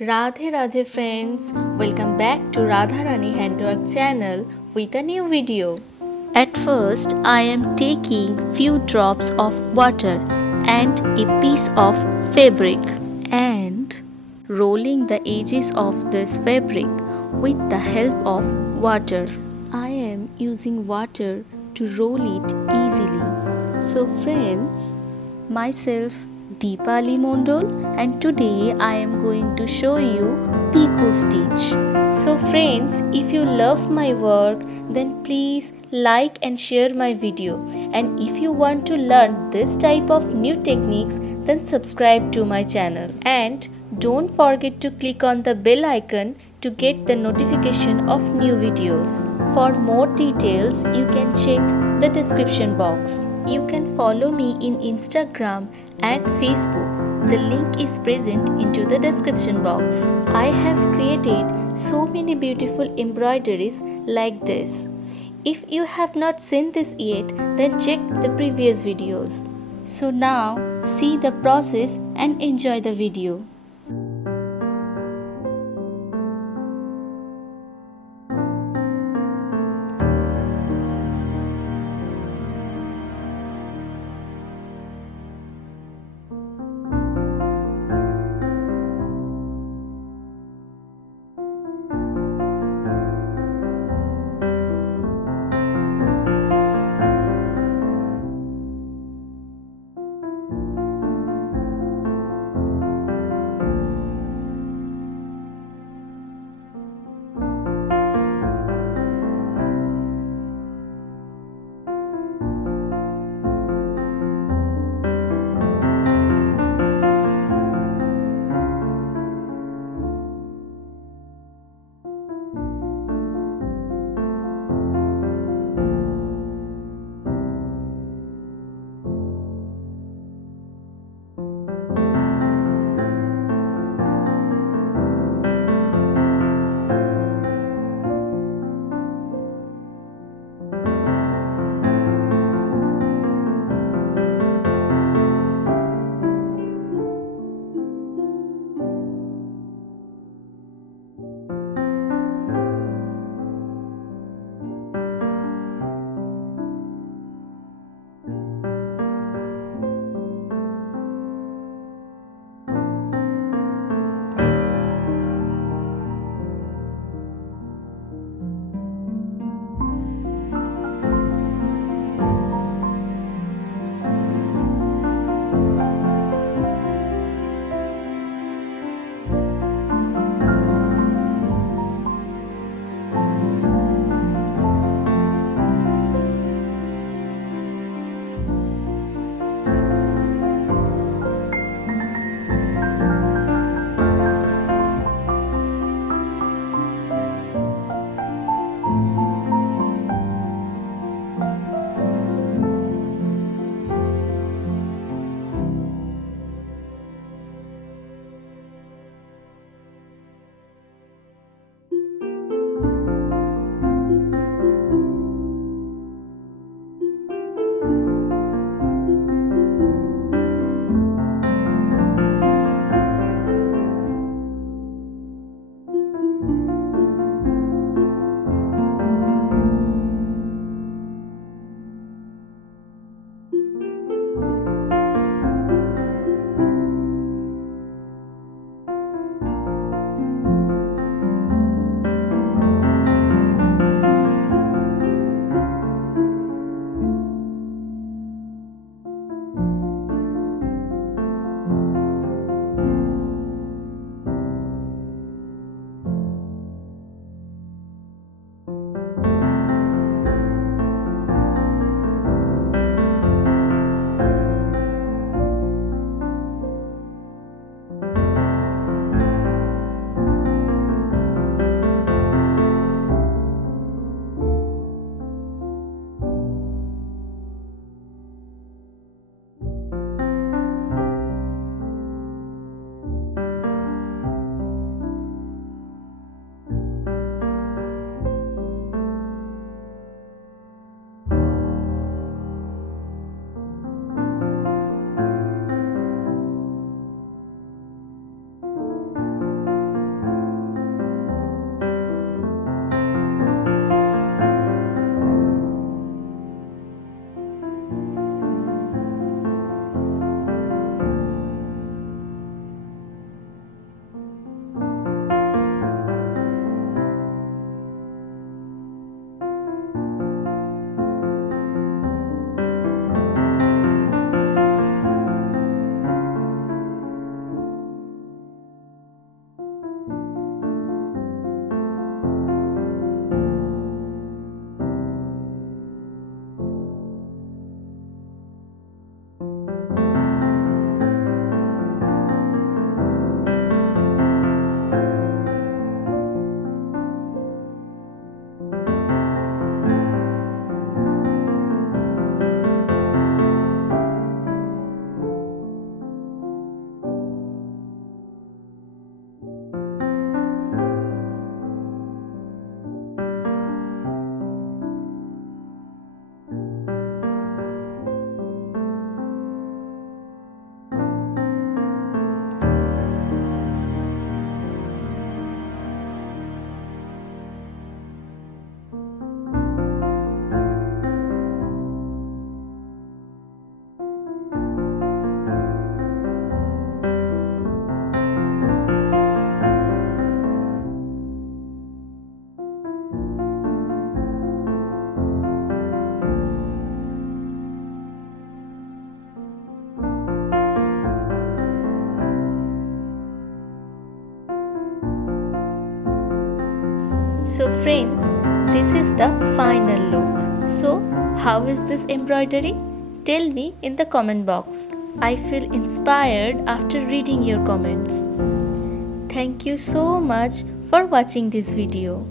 Radhe Radhe friends, welcome back to Radharani Handwork channel with a new video. At first, I am taking few drops of water and a piece of fabric and rolling the edges of this fabric with the help of water. I am using water to roll it easily. So friends, myself Deepali Mondol and today I am going to show you Pico stitch. So friends, if you love my work then please like and share my video, and if you want to learn this type of new techniques then subscribe to my channel and don't forget to click on the bell icon to get the notification of new videos. For more details you can check the description box. You can follow me in Instagram and Facebook. The link is present into the description box. I have created so many beautiful embroideries like this. If you have not seen this yet, then check the previous videos. So now see the process and enjoy the video. So friends, this is the final look. So how is this embroidery? Tell me in the comment box. I feel inspired after reading your comments. Thank you so much for watching this video.